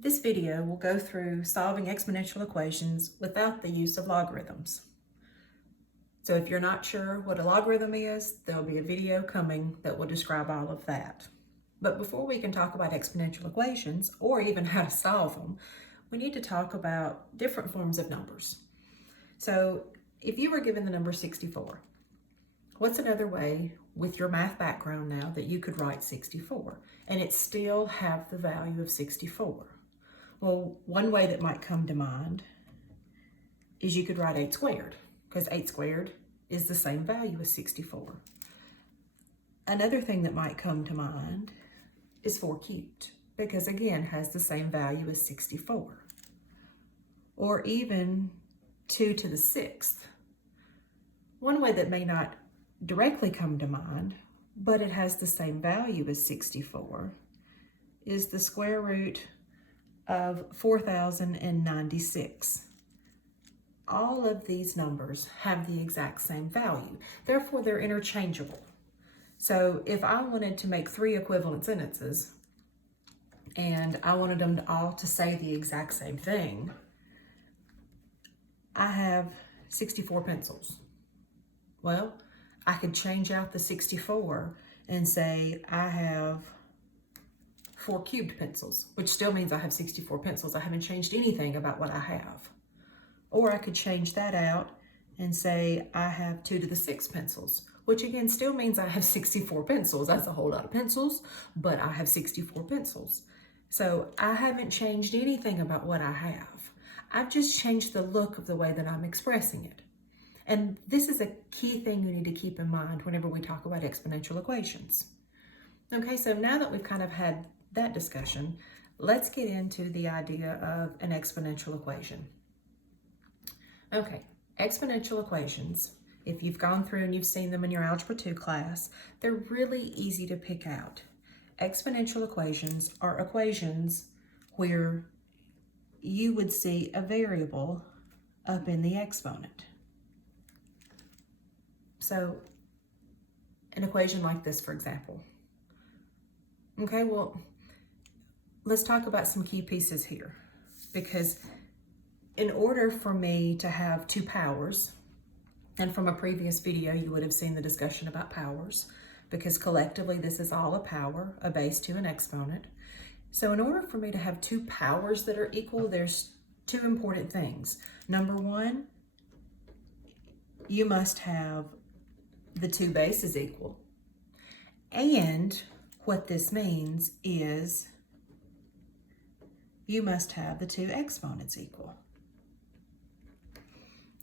This video will go through solving exponential equations without the use of logarithms. So if you're not sure what a logarithm is, there'll be a video coming that will describe all of that. But before we can talk about exponential equations, or even how to solve them, we need to talk about different forms of numbers. So if you were given the number 64, what's another way with your math background now that you could write 64 and it still have the value of 64? Well, one way that might come to mind is you could write 8 squared, because 8 squared is the same value as 64. Another thing that might come to mind is 4 cubed, because again has the same value as 64. Or even 2 to the 6th. One way that may not directly come to mind, but it has the same value as 64, is the square root of 4,096. All of these numbers have the exact same value. Therefore, they're interchangeable. So if I wanted to make 3 equivalent sentences and I wanted them all to say the exact same thing, I have 64 pencils. Well, I could change out the 64 and say I have 4 cubed pencils, which still means I have 64 pencils. I haven't changed anything about what I have. Or I could change that out and say I have 2 to the 6 pencils, which again still means I have 64 pencils. That's a whole lot of pencils, but I have 64 pencils. So I haven't changed anything about what I have. I've just changed the look of the way that I'm expressing it. And this is a key thing you need to keep in mind whenever we talk about exponential equations. Okay, so now that we've kind of had that discussion, let's get into the idea of an exponential equation. Okay, exponential equations, if you've gone through and you've seen them in your Algebra 2 class, they're really easy to pick out. Exponential equations are equations where you would see a variable up in the exponent. So an equation like this, for example. Okay, well, let's talk about some key pieces here, because in order for me to have 2 powers, and from a previous video you would have seen the discussion about powers, because collectively this is all a power, a base to an exponent. So in order for me to have 2 powers that are equal, there's 2 important things. Number 1, you must have the 2 bases equal. And what this means is you must have the 2 exponents equal.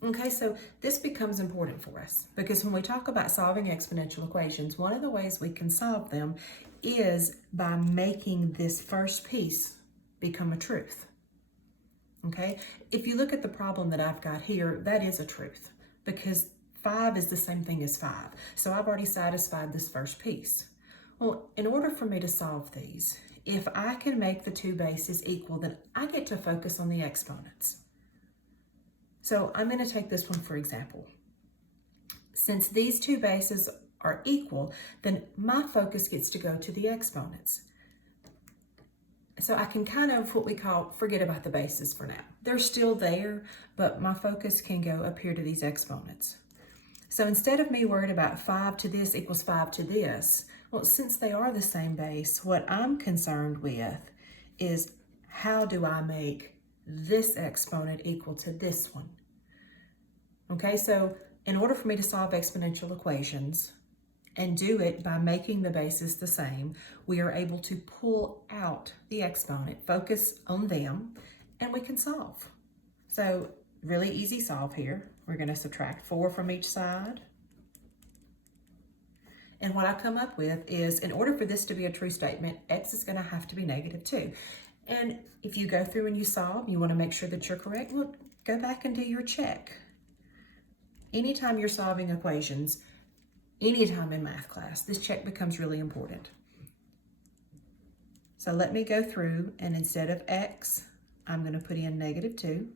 Okay, so this becomes important for us because when we talk about solving exponential equations, one of the ways we can solve them is by making this first piece become a truth. Okay, if you look at the problem that I've got here, that is a truth because 5 is the same thing as 5. So I've already satisfied this first piece. Well, in order for me to solve these, if I can make the 2 bases equal, then I get to focus on the exponents. So I'm going to take this one for example. Since these 2 bases are equal, then my focus gets to go to the exponents. So I can kind of what we call forget about the bases for now. They're still there, but my focus can go up here to these exponents. So instead of me worried about 5 to this equals 5 to this, well, since they are the same base, what I'm concerned with is how do I make this exponent equal to this one? Okay, so in order for me to solve exponential equations and do it by making the bases the same, we are able to pull out the exponent, focus on them, and we can solve. So really easy solve here. We're going to subtract 4 from each side. And what I come up with is, in order for this to be a true statement, x is going to have to be -2. And if you go through and you solve, you want to make sure that you're correct, well, go back and do your check. Anytime you're solving equations, anytime in math class, this check becomes really important. So let me go through, and instead of x, I'm going to put in -2.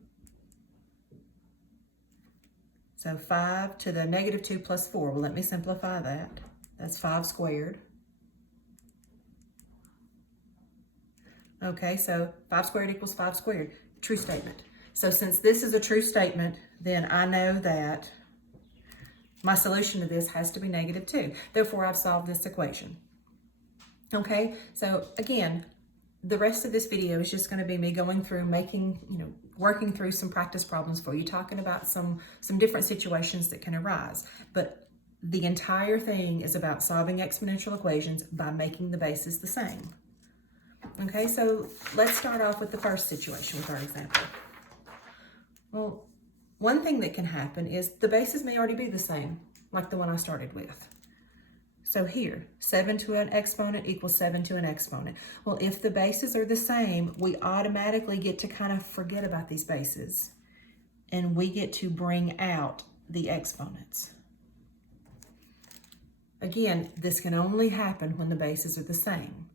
So 5 to the -2 plus 4. Well, let me simplify that. That's 5 squared Okay, so 5 squared equals 5 squared. True statement. So since this is a true statement, then I know that my solution to this has to be -2. Therefore, I've solved this equation. Okay, so again, the rest of this video is just going to be me going through working through some practice problems for you, talking about some different situations that can arise. But the entire thing is about solving exponential equations by making the bases the same. Okay, so let's start off with the first situation with our example. Well, one thing that can happen is the bases may already be the same, like the one I started with. So here, 7 to an exponent equals 7 to an exponent. Well, if the bases are the same, we automatically get to kind of forget about these bases, and we get to bring out the exponents. Again, this can only happen when the bases are the same.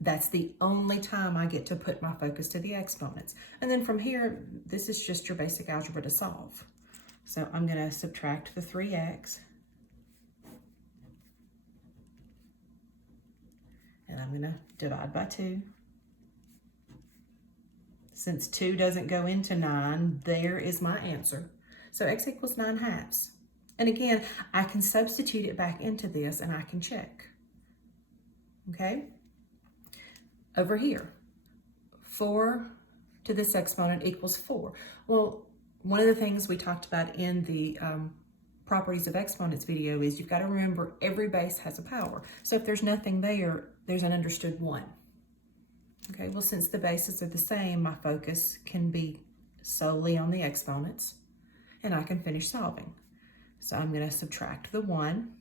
That's the only time I get to put my focus to the exponents. And then from here, this is just your basic algebra to solve. So I'm going to subtract the 3x. And I'm going to divide by 2. Since 2 doesn't go into 9, there is my answer. So x equals 9/2. And again, I can substitute it back into this and I can check. Okay? Over here, 4 to this exponent equals 4. Well, one of the things we talked about in the properties of exponents video is you've got to remember every base has a power. So if there's nothing there, there's an understood 1. Okay, well, since the bases are the same, my focus can be solely on the exponents, and I can finish solving. So I'm going to subtract the 1.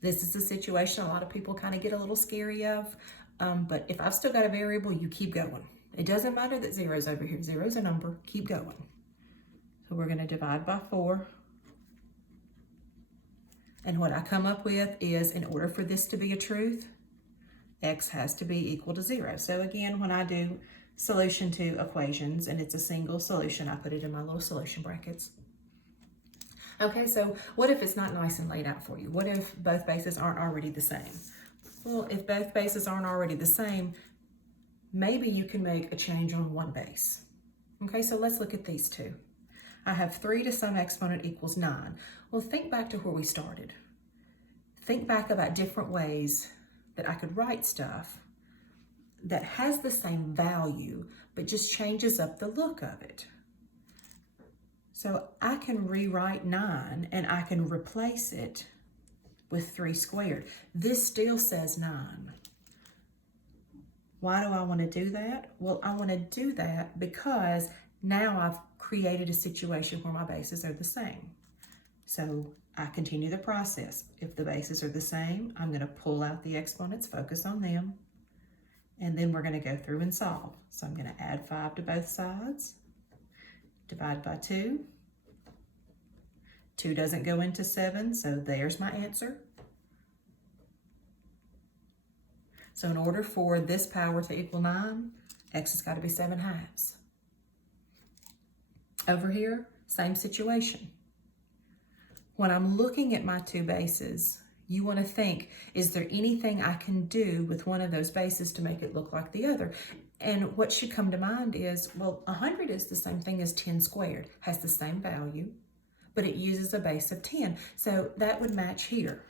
This is a situation a lot of people kind of get a little scary of, but if I've still got a variable, you keep going. It doesn't matter that 0's over here. 0's a number. Keep going. So we're going to divide by 4. And what I come up with is, in order for this to be a truth, x has to be equal to 0. So again, when I do solution to equations and it's a single solution, I put it in my little solution brackets. Okay, so what if it's not nice and laid out for you? What if both bases aren't already the same? Well, if both bases aren't already the same, maybe you can make a change on one base. Okay, so let's look at these two. I have 3 to some exponent equals 9. Well, think back to where we started. Think back about different ways that I could write stuff that has the same value, but just changes up the look of it. So I can rewrite 9 and I can replace it with 3 squared. This still says 9. Why do I want to do that? Well, I want to do that because now I've created a situation where my bases are the same. So I continue the process. If the bases are the same, I'm going to pull out the exponents, focus on them, and then we're going to go through and solve. So I'm going to add 5 to both sides, divide by 2. 2 doesn't go into 7, so there's my answer. So in order for this power to equal 9, x has got to be 7/2. Over here, same situation. When I'm looking at my two bases, you want to think, is there anything I can do with one of those bases to make it look like the other? And what should come to mind is, well, 100 is the same thing as 10 squared, has the same value, but it uses a base of 10. So that would match here.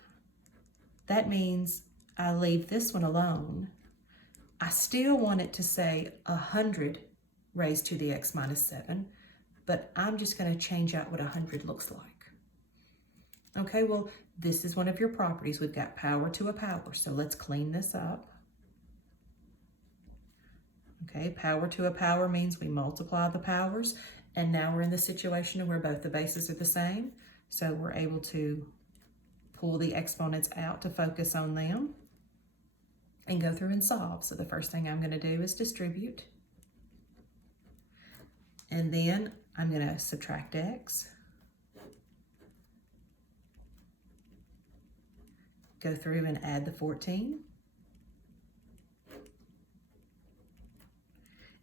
That means I leave this one alone. I still want it to say 100 raised to the x minus 7, but I'm just going to change out what 100 looks like. Okay, well, this is one of your properties. We've got power to a power, so let's clean this up. Okay, power to a power means we multiply the powers, and now we're in the situation where both the bases are the same, so we're able to pull the exponents out to focus on them and go through and solve. So the first thing I'm going to do is distribute, and then I'm going to subtract x, go through and add the 14.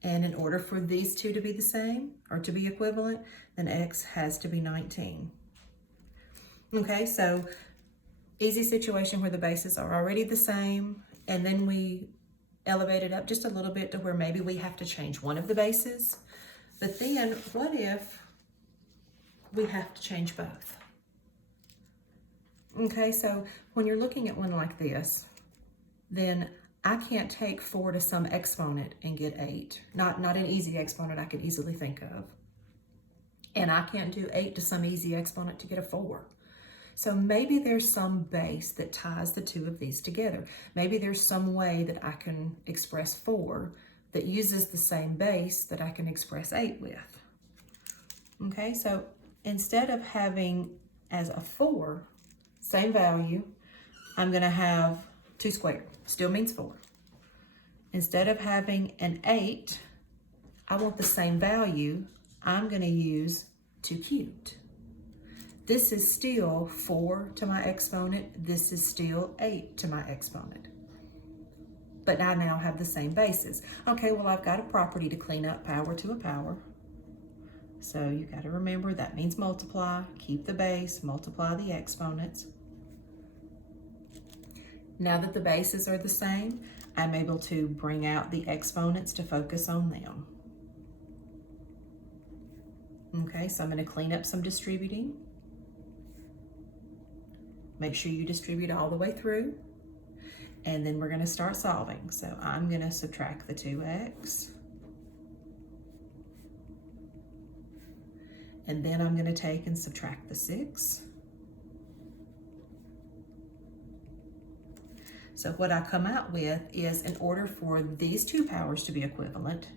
And in order for these two to be the same or to be equivalent, then x has to be 19. Okay, so easy situation where the bases are already the same, and then we elevate it up just a little bit to where maybe we have to change one of the bases. But then what if we have to change both? Okay, so when you're looking at one like this, then I can't take 4 to some exponent and get 8. Not an easy exponent I can easily think of. And I can't do 8 to some easy exponent to get a 4. So maybe there's some base that ties the two of these together. Maybe there's some way that I can express 4 that uses the same base that I can express 8 with. Okay, so instead of having as a 4, same value, I'm going to have 2 squared. Still means 4. Instead of having an 8, I want the same value. I'm going to use 2 cubed. This is still 4 to my exponent. This is still 8 to my exponent. But I now have the same bases. Okay, well, I've got a property to clean up, power to a power. So you got to remember that means multiply, keep the base, multiply the exponents. Now that the bases are the same, I'm able to bring out the exponents to focus on them. Okay, so I'm going to clean up some distributing. Make sure you distribute all the way through. And then we're going to start solving. So I'm going to subtract the 2x. And then I'm going to take and subtract the 6. So what I come out with is, in order for these two powers to be equivalent,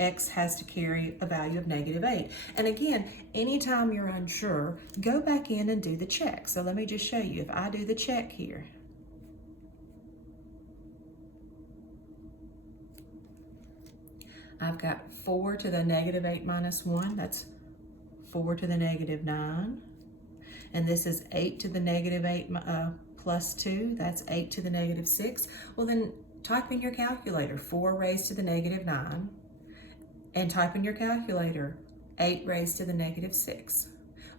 x has to carry a value of -8. And again, anytime you're unsure, go back in and do the check. So let me just show you. If I do the check here, I've got 4 to the -8 minus 1. That's 4 to the -9. And this is 8 to the -8 plus 2. That's 8 to the -6. Well, then type in your calculator 4 raised to the -9. And type in your calculator 8 raised to the -6.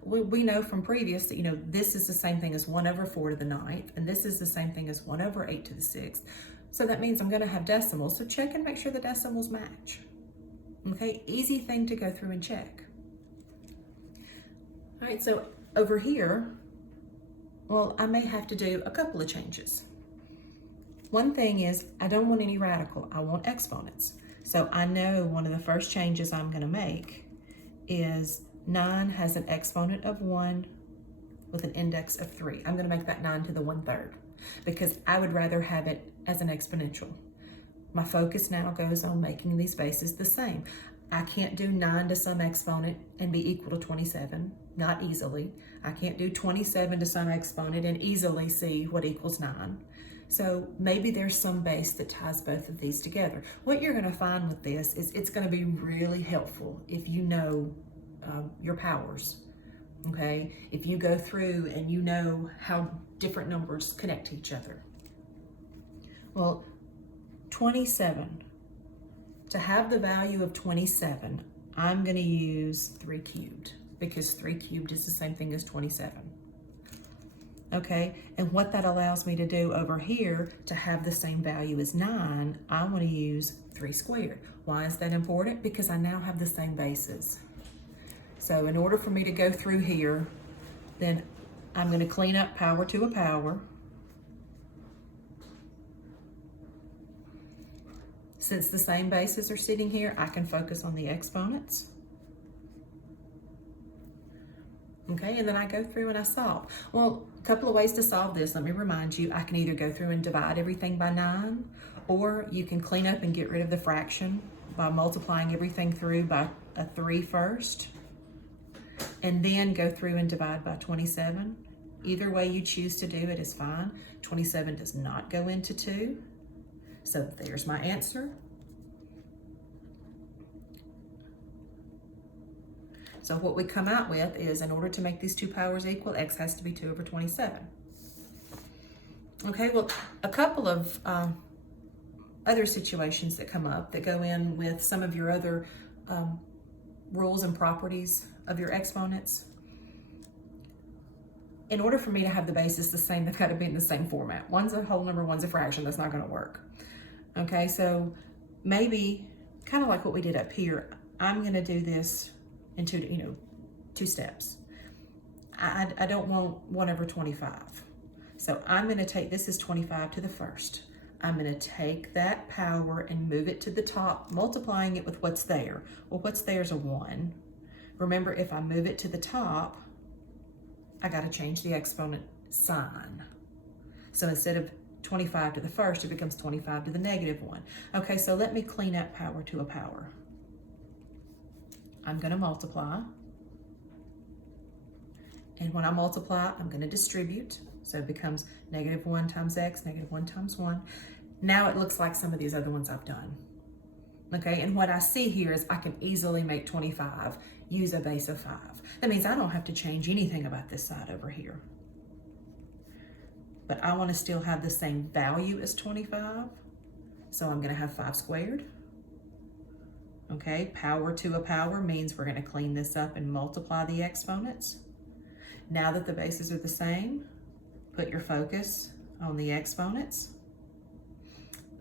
We know from previous that, this is the same thing as 1 over 4 to the 9th, and this is the same thing as 1 over 8 to the 6th. So that means I'm going to have decimals, so check and make sure the decimals match. Okay, easy thing to go through and check. All right, so over here, well, I may have to do a couple of changes. One thing is, I don't want any radical, I want exponents. So I know one of the first changes I'm going to make is 9 has an exponent of 1 with an index of 3. I'm going to make that 9 to the 1/3 because I would rather have it as an exponential. My focus now goes on making these bases the same. I can't do 9 to some exponent and be equal to 27, not easily. I can't do 27 to some exponent and easily see what equals 9. So maybe there's some base that ties both of these together. What you're going to find with this is it's going to be really helpful if you know your powers, okay? If you go through and you know how different numbers connect to each other. Well, 27, to have the value of 27, I'm going to use 3 cubed because 3 cubed is the same thing as 27. Okay, and what that allows me to do over here to have the same value as 9, I want to use 3 squared. Why is that important? Because I now have the same bases. So in order for me to go through here, then I'm going to clean up power to a power. Since the same bases are sitting here, I can focus on the exponents. Okay, and then I go through and I solve. Well, a couple of ways to solve this. Let me remind you, I can either go through and divide everything by 9, or you can clean up and get rid of the fraction by multiplying everything through by a 3 first, and then go through and divide by 27. Either way you choose to do it is fine. 27 does not go into 2. So there's my answer. So what we come out with is, in order to make these two powers equal, x has to be 2 over 27. Okay, well, a couple of other situations that come up that go in with some of your other rules and properties of your exponents. In order for me to have the bases the same, they've got to be in the same format. One's a whole number, one's a fraction. That's not going to work. Okay, so maybe kind of like what we did up here, I'm gonna do this in two steps. I don't want 1 over 25. So I'm gonna take, this is 25 to the first. I'm gonna take that power and move it to the top, multiplying it with what's there. Well, what's there is a 1. Remember, if I move it to the top, I gotta change the exponent sign. So instead of 25 to the first, it becomes 25 to the -1. Okay, so let me clean up power to a power. I'm gonna multiply. And when I multiply, I'm gonna distribute. So it becomes -1 times x, -1 times 1. Now it looks like some of these other ones I've done. Okay, and what I see here is I can easily make 25 use a base of 5. That means I don't have to change anything about this side over here. But I want to still have the same value as 25. So I'm going to have 5 squared. Okay, power to a power means we're going to clean this up and multiply the exponents. Now that the bases are the same, put your focus on the exponents.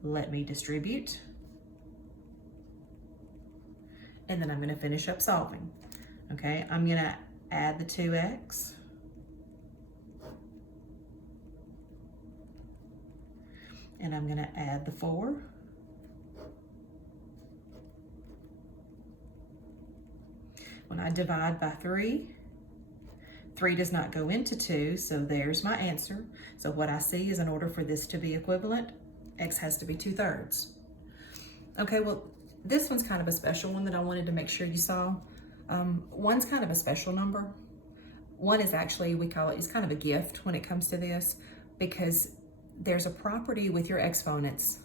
Let me distribute. And then I'm going to finish up solving. Okay, I'm going to add the 2x. And I'm going to add the 4. When I divide by 3, 3 does not go into 2, so there's my answer. So what I see is in order for this to be equivalent, x has to be 2/3. Okay, well, this one's kind of a special one that I wanted to make sure you saw. 1's kind of a special number. 1 is actually, we call it, it's kind of a gift when it comes to this, because there's a property with your exponents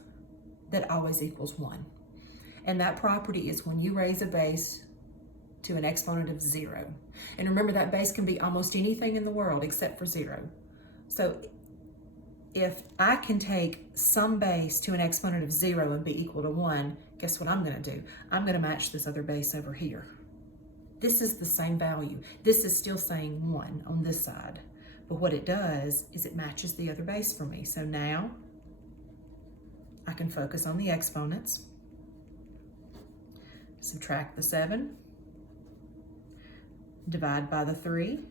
that always equals 1. And that property is when you raise a base to an exponent of 0. And remember, that base can be almost anything in the world except for 0. So if I can take some base to an exponent of 0 and be equal to 1, guess what I'm going to do? I'm going to match this other base over here. This is the same value. This is still saying 1 on this side. But what it does is it matches the other base for me. So now I can focus on the exponents. Subtract the 7. Divide by the 3.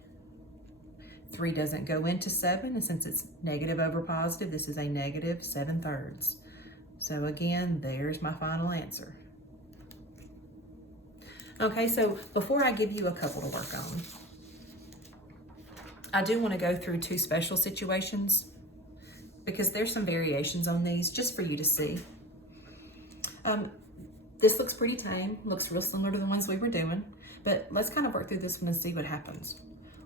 3 doesn't go into 7, and since it's negative over positive, this is a negative 7/3. So again, there's my final answer. Okay, so before I give you a couple to work on, I do want to go through 2 special situations because there's some variations on these just for you to see. This looks pretty tame, looks real similar to the ones we were doing, but let's kind of work through this one and see what happens.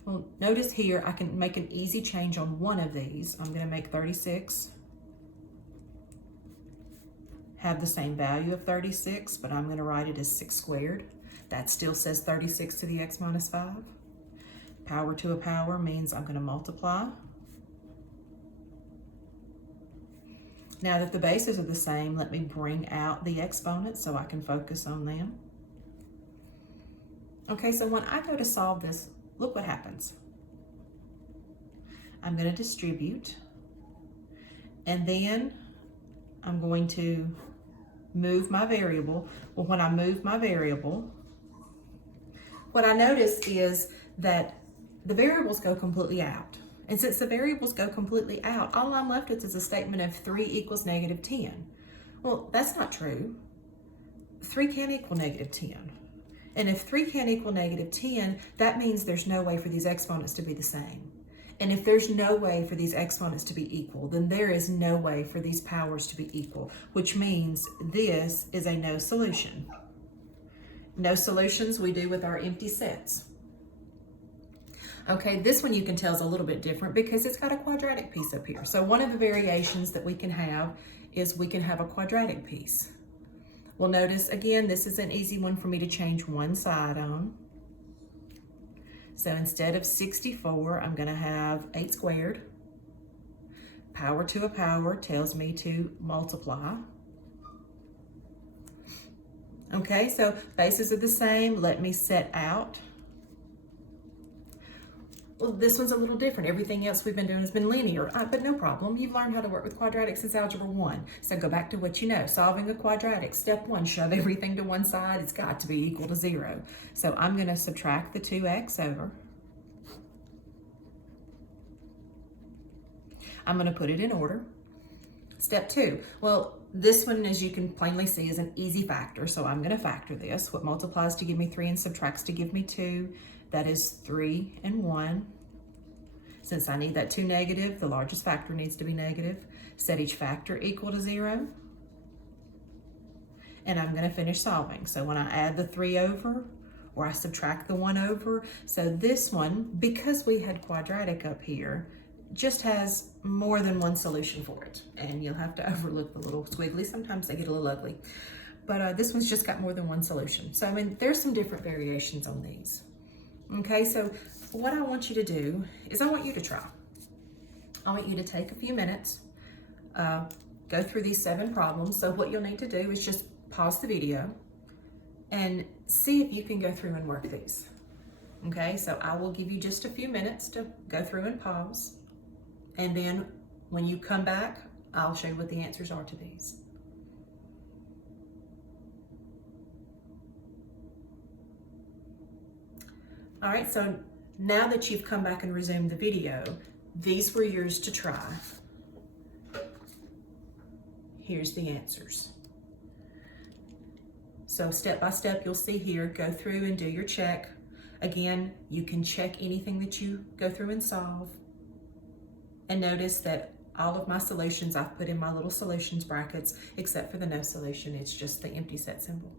Well, notice here I can make an easy change on one of these. I'm going to make 36 have the same value of 36, but I'm going to write it as 6 squared. That still says 36 to the x minus 5. Power to a power means I'm going to multiply. Now that the bases are the same, let me bring out the exponents so I can focus on them. Okay, so when I go to solve this, look what happens. I'm going to distribute, and then I'm going to move my variable. Well, when I move my variable, what I notice is that the variables go completely out. And since the variables go completely out, all I'm left with is a statement of 3 equals -10. Well, that's not true. 3 can't equal -10. And if 3 can't equal -10, that means there's no way for these exponents to be the same. And if there's no way for these exponents to be equal, then there is no way for these powers to be equal, which means this is a no solution. No solutions we do with our empty sets. Okay, this one you can tell is a little bit different because it's got a quadratic piece up here. So one of the variations that we can have is we can have a quadratic piece. Well, notice again, this is an easy one for me to change one side on. So instead of 64, I'm going to have 8 squared. Power to a power tells me to multiply. Okay, so bases are the same. Let me set out. Well, this one's a little different. Everything else we've been doing has been linear, but no problem. You've learned how to work with quadratics since Algebra 1. So go back to what you know. Solving a quadratic, step 1, shove everything to one side. It's got to be equal to 0. So I'm going to subtract the 2x over. I'm going to put it in order. Step 2, well, this one, as you can plainly see, is an easy factor, so I'm going to factor this. What multiplies to give me 3 and subtracts to give me 2, that is 3 and 1. Since I need that 2 negative, the largest factor needs to be negative. Set each factor equal to 0. And I'm going to finish solving. So when I add the 3 over, or I subtract the 1 over, so this one, because we had quadratic up here, just has more than one solution for it. And you'll have to overlook the little squiggly. Sometimes they get a little ugly. But this one's just got more than one solution. So, I mean, there's some different variations on these. Okay, so what I want you to do is I want you to try. I want you to take a few minutes, go through these 7 problems. So what you'll need to do is just pause the video and see if you can go through and work these. Okay, so I will give you just a few minutes to go through and pause. And then when you come back, I'll show you what the answers are to these. All right, so now that you've come back and resumed the video, these were yours to try. Here's the answers. So step by step, you'll see here, go through and do your check. Again, you can check anything that you go through and solve. And notice that all of my solutions, I've put in my little solutions brackets, except for the no solution, it's just the empty set symbol.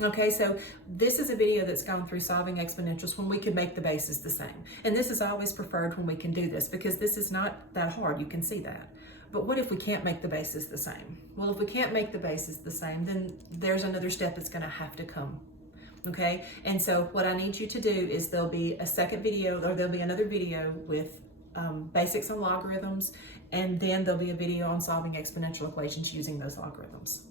Okay, so this is a video that's gone through solving exponentials when we can make the bases the same. And this is always preferred when we can do this because this is not that hard, you can see that. But what if we can't make the bases the same? Well, if we can't make the bases the same, then there's another step that's gonna have to come. Okay, and so what I need you to do is there'll be a second video, or there'll be another video with basics on logarithms, and then there'll be a video on solving exponential equations using those logarithms.